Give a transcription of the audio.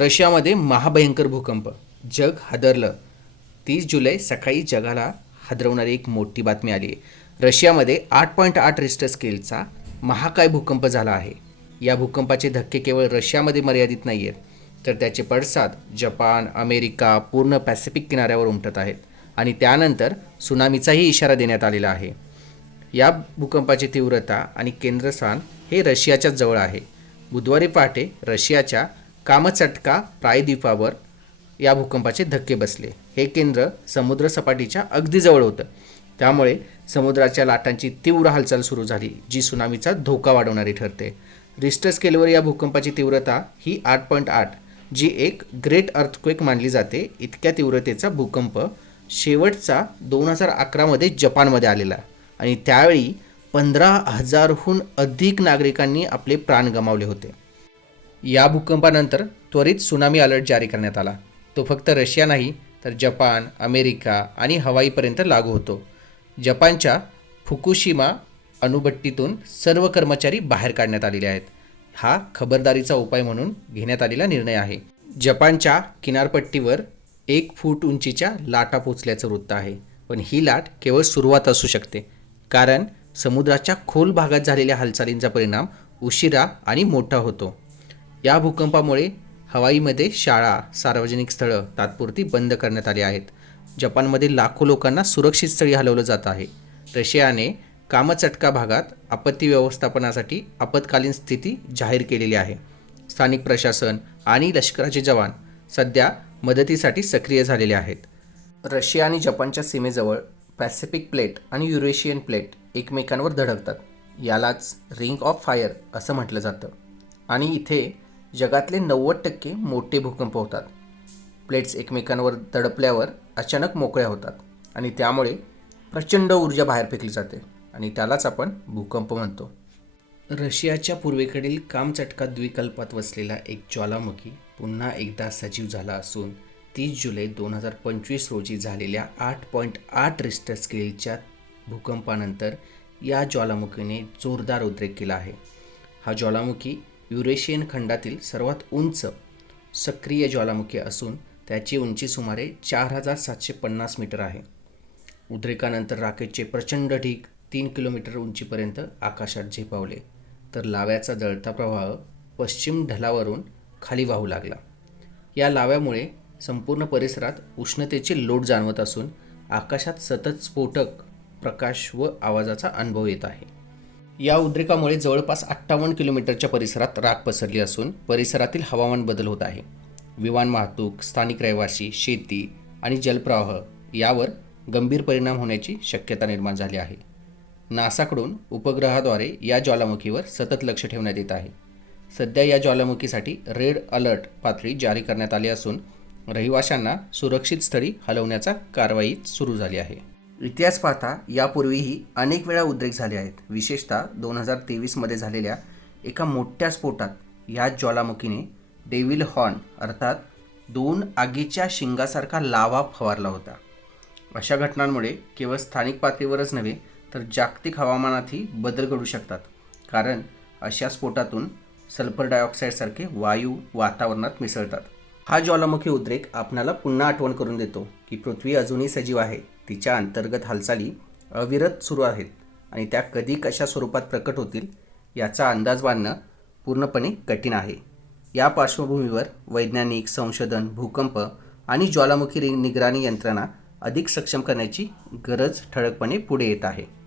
रशियामध्ये महाभयंकर भूकंप. जग हादरलं. तीस जुलै सकाळी जगाला हादरवणारी एक मोठी बातमी आली. आहे रशियामध्ये आठ पॉईंट आठ रिस्टर स्केलचा महाकाय भूकंप झाला आहे. या भूकंपाचे धक्के केवळ रशियामध्ये मर्यादित नाही आहेत तर त्याचे पडसाद जपान अमेरिका पूर्ण पॅसिफिक किनाऱ्यावर उमटत आहेत आणि त्यानंतर सुनामीचाही इशारा देण्यात आलेला आहे. या भूकंपाची तीव्रता आणि केंद्रस्थान हे रशियाच्या जवळ आहे. बुधवारी पहाटे रशियाच्या कामचटका प्रायद्वीपावर या भूकंपाचे धक्के बसले. हे केंद्र समुद्रसपाटीच्या अगदी जवळ होतं. त्यामुळे समुद्राच्या लाटांची तीव्र हालचाल सुरू झाली जी सुनामीचा धोका वाढवणारी ठरते. रिस्टर स्केलवर या भूकंपाची तीव्रता ही आठ पॉईंट आठ जी एक ग्रेट अर्थक्वेक मानली जाते. इतक्या तीव्रतेचा भूकंप शेवटचा दोन हजार अकरामध्ये जपानमध्ये आलेला आणि त्यावेळी पंधरा हजारहून अधिक नागरिकांनी आपले प्राण गमावले होते. या भूकंपानंतर त्वरित सुनामी अलर्ट जारी करण्यात आला. तो फक्त रशिया नाही तर जपान अमेरिका आणि हवाईपर्यंत लागू होतो. जपानच्या फुकुशिमा अणुभट्टीतून सर्व कर्मचारी बाहेर काढण्यात आलेले आहेत. हा खबरदारीचा उपाय म्हणून घेण्यात आलेला निर्णय आहे. जपानच्या किनारपट्टीवर एक फूट उंचीच्या लाटा पोचल्याचं वृत्त आहे. पण ही लाट केवळ सुरुवात असू शकते कारण समुद्राच्या खोल भागात झालेल्या हालचालींचा परिणाम उशिरा आणि मोठा होतो. या भूकंपामुळे हवाईमध्ये शाळा सार्वजनिक स्थळं तात्पुरती बंद करण्यात आली आहेत. जपानमध्ये लाखो लोकांना सुरक्षित स्थळी हलवलं जात आहे. रशियाने कामचटका भागात आपत्ती व्यवस्थापनासाठी आपत्कालीन स्थिती जाहीर केलेली आहे. स्थानिक प्रशासन आणि लष्कराचे जवान सध्या मदतीसाठी सक्रिय झालेले आहेत. रशिया आणि जपानच्या सीमेजवळ पॅसिफिक प्लेट आणि युरेशियन प्लेट एकमेकांवर धडकतात. यालाच रिंग ऑफ फायर असं म्हटलं जातं. आणि इथे जगातले नव्वद टक्के मोठे भूकंप होतात. प्लेट्स एकमेकांवर दडपल्यावर अचानक मोकळ्या होतात आणि त्यामुळे प्रचंड ऊर्जा बाहेर फेकली जाते आणि त्यालाच आपण भूकंप म्हणतो. रशियाच्या पूर्वेकडील कामचटका द्वीकल्पात वसलेला एक ज्वालामुखी पुन्हा एकदा सजीव झाला असून तीस जुलै दोन हजार पंचवीस रोजी झालेल्या आठ पॉईंट आठ रिस्टर स्केलच्या भूकंपानंतर या ज्वालामुखीने जोरदार उद्रेक केला आहे. हा ज्वालामुखी युरेशियन खंडातील सर्वात उंच सक्रिय ज्वालामुखी असून त्याची उंची सुमारे चार हजार सातशे पन्नास मीटर आहे. उद्रेकानंतर राकेटचे प्रचंड ढीग तीन किलोमीटर उंचीपर्यंत आकाशात झेपावले तर लाव्याचा जळता प्रवाह पश्चिम ढलावरून खाली वाहू लागला. या लाव्यामुळे संपूर्ण परिसरात उष्णतेचे लोट जाणवत असून आकाशात सतत स्फोटक प्रकाश व आवाजाचा अनुभव येत आहे. या उद्रेकामुळे जवळपास अठ्ठावन्न किलोमीटरच्या परिसरात राख पसरली असून परिसरातील हवामान बदल होत आहे. विमान वाहतूक स्थानिक रहिवासी शेती आणि जलप्रवाह यावर गंभीर परिणाम होण्याची शक्यता निर्माण झाली आहे. नासाकडून उपग्रहाद्वारे या ज्वालामुखीवर सतत लक्ष ठेवण्यात येत आहे. सध्या या ज्वालामुखीसाठी रेड अलर्ट पातळी जारी करण्यात आली असून रहिवाशांना सुरक्षित स्थळी हलवण्याचा कारवाई सुरू झाली आहे. इतिहास पाहता यापूर्वीही अनेक वेळा उद्रेक झाले आहेत. विशेषतः दोन हजार तेवीसमध्ये झालेल्या एका मोठ्या स्फोटात या ज्वालामुखीने डेव्हिल हॉर्न अर्थात दोन आगीच्या शिंगासारखा लावा फवारला होता. अशा घटनांमुळे केवळ स्थानिक पातळीवरच नव्हे तर जागतिक हवामानातही बदल घडू शकतात. कारण अशा स्फोटातून सल्फर डायऑक्साईडसारखे वायू वातावरणात मिसळतात. हा ज्वालामुखी उद्रेक आपणाला पुन्हा आठवण करून देतो की पृथ्वी अजूनही सजीव आहे. तिच्या अंतर्गत हालचाली अविरत सुरू आहेत आणि त्या कधी कशा स्वरूपात प्रकट होतील याचा अंदाज बांधणं पूर्णपणे कठीण आहे. या पार्श्वभूमीवर वैज्ञानिक संशोधन भूकंप आणि ज्वालामुखी निगराणी यंत्रणा अधिक सक्षम करण्याची गरज ठळकपणे पुढे येत आहे.